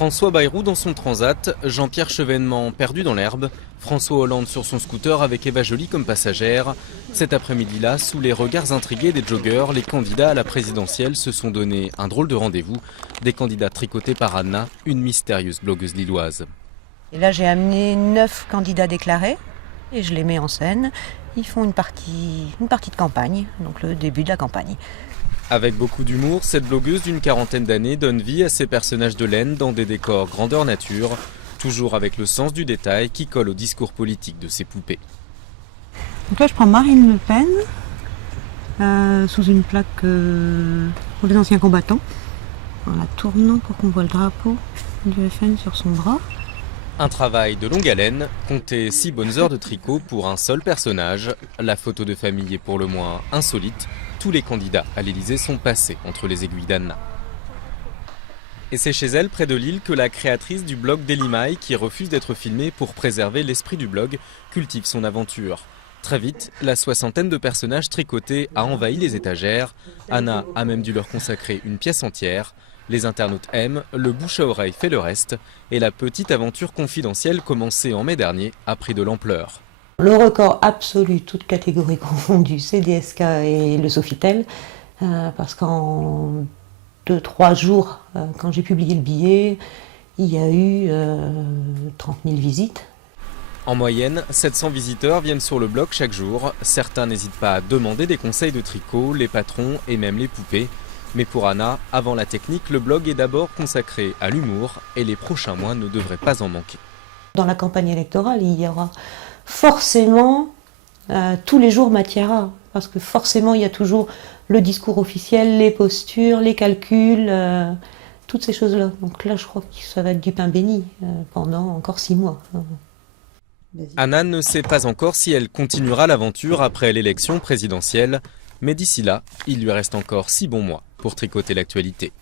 François Bayrou dans son transat, Jean-Pierre Chevènement perdu dans l'herbe, François Hollande sur son scooter avec Eva Joly comme passagère. Cet après-midi-là, sous les regards intrigués des joggeurs, les candidats à la présidentielle se sont donné un drôle de rendez-vous. Des candidats tricotés par Anna, une mystérieuse blogueuse lilloise. Et là, j'ai amené 9 candidats déclarés et je les mets en scène. Ils font une partie de campagne, donc le début de la campagne. Avec beaucoup d'humour, cette blogueuse d'une quarantaine d'années donne vie à ses personnages de laine dans des décors grandeur nature, toujours avec le sens du détail qui colle au discours politique de ses poupées. Donc là, je prends Marine Le Pen sous une plaque pour les anciens combattants, en la tournant pour qu'on voit le drapeau du FN sur son bras. Un travail de longue haleine, compter 6 bonnes heures de tricot pour un seul personnage. La photo de famille est pour le moins insolite. Tous les candidats à l'Élysée sont passés entre les aiguilles d'Anna. Et c'est chez elle, près de Lille, que la créatrice du blog Dailymail, qui refuse d'être filmée pour préserver l'esprit du blog, cultive son aventure. Très vite, la soixantaine de personnages tricotés a envahi les étagères. Anna a même dû leur consacrer une pièce entière. Les internautes aiment, le bouche à oreille fait le reste, et la petite aventure confidentielle commencée en mai dernier a pris de l'ampleur. Le record absolu, toutes catégories confondues, c'est DSK et le Sofitel, parce qu'en 2-3 jours, quand j'ai publié le billet, il y a eu 30 000 visites. En moyenne, 700 visiteurs viennent sur le blog chaque jour. Certains n'hésitent pas à demander des conseils de tricot, les patrons et même les poupées. Mais pour Anna, avant la technique, le blog est d'abord consacré à l'humour et les prochains mois ne devraient pas en manquer. Dans la campagne électorale, il y aura forcément tous les jours matière à, parce que forcément il y a toujours le discours officiel, les postures, les calculs, toutes ces choses-là. Donc là, je crois que ça va être du pain béni pendant encore 6 mois. Anna ne sait pas encore si elle continuera l'aventure après l'élection présidentielle, mais d'ici là, il lui reste encore 6 bons mois pour tricoter l'actualité.